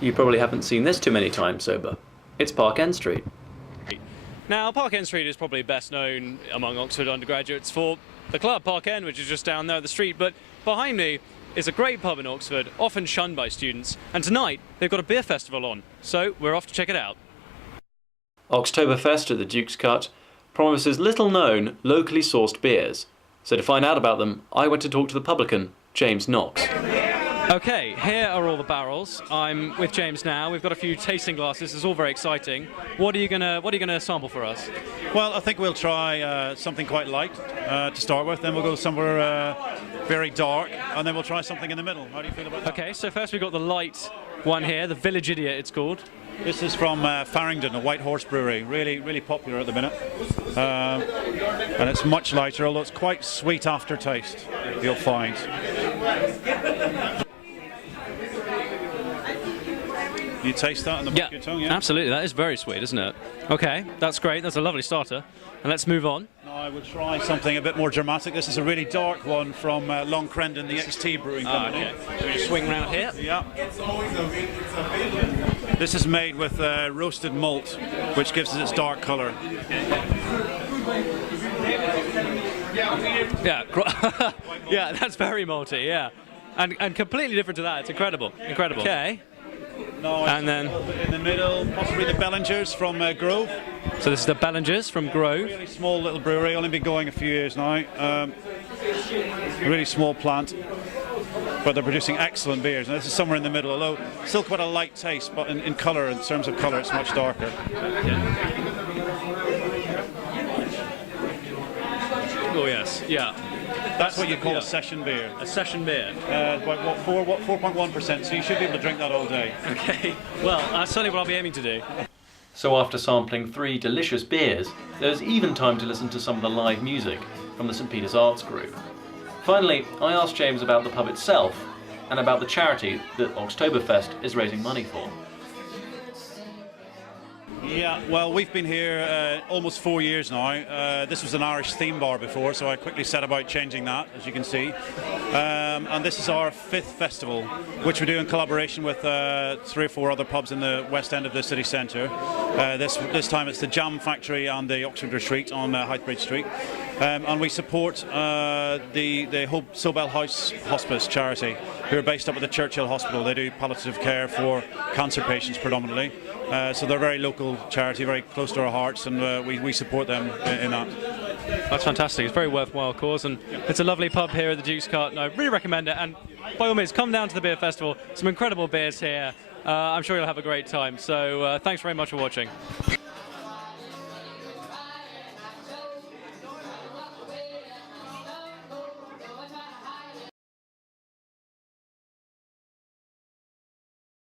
You probably haven't seen this too many times sober. It's Park End Street. Now, Park End Street is probably best known among Oxford undergraduates for the club Park End, which is just down there at the street, but behind me is a great pub in Oxford, often shunned by students, and tonight they've got a beer festival on, so we're off to check it out. Octoberfest at the Duke's Cut promises little-known, locally sourced beers. So to find out about them, I went to talk to the publican, James Knox. Okay, here are all the barrels. I'm with James now. We've got a few tasting glasses. It's all very exciting. What are you gonna sample for us? Well, I think we'll try something quite light to start with. Then we'll go somewhere very dark, and then we'll try something in the middle. How do you feel about that? Okay, so first we've got the light one here, the Village Idiot it's called. This is from Farringdon, a White Horse brewery. Really popular at the minute. And it's much lighter, although it's quite sweet aftertaste, you'll find. You taste that in the back of your tongue, yeah? Absolutely. That is very sweet, isn't it? Okay, that's great. That's a lovely starter. And let's move on. Now I will try something a bit more dramatic. This is a really dark one from Long Crendon, the XT Brewing Company. Okay. So we just swing round here. Yeah. This is made with roasted malt, which gives it its dark colour. Yeah, yeah, that's very malty, yeah. And completely different to that. It's incredible. Incredible. Okay. And then in the middle, possibly the Bellingers from Grove. So this is the Bellingers from Grove. Really small little brewery, only been going a few years now. Really small plant, but they're producing excellent beers. And this is somewhere in the middle, although still quite a light taste, but in colour, in terms of colour, it's much darker. Oh yes, yeah. That's what you call a session beer. A session beer. About 4.1%, so you should be able to drink that all day. Okay, well, that's certainly what I'll be aiming to do. So after sampling 3 delicious beers, there's even time to listen to some of the live music from the St Peter's Arts Group. Finally, I asked James about the pub itself and about the charity that Octoberfest is raising money for. Yeah, well, we've been here almost 4 years now. This was an Irish theme bar before, so I quickly set about changing that, as you can see. And this is our 5th festival, which we do in collaboration with 3 or 4 other pubs in the west end of the city centre. This time it's the Jam Factory and the Oxford Retreat on Highbridge Street. And we support the Sobel House Hospice charity, who are based up at the Cherwell Hospital. They do palliative care for cancer patients predominantly. So they're a very local charity, very close to our hearts, and we support them in that. That's fantastic. It's a very worthwhile cause, and it's a lovely pub here at the Duke's Cut, and I really recommend it. And by all means, come down to the beer festival. Some incredible beers here. I'm sure you'll have a great time. So thanks very much for watching.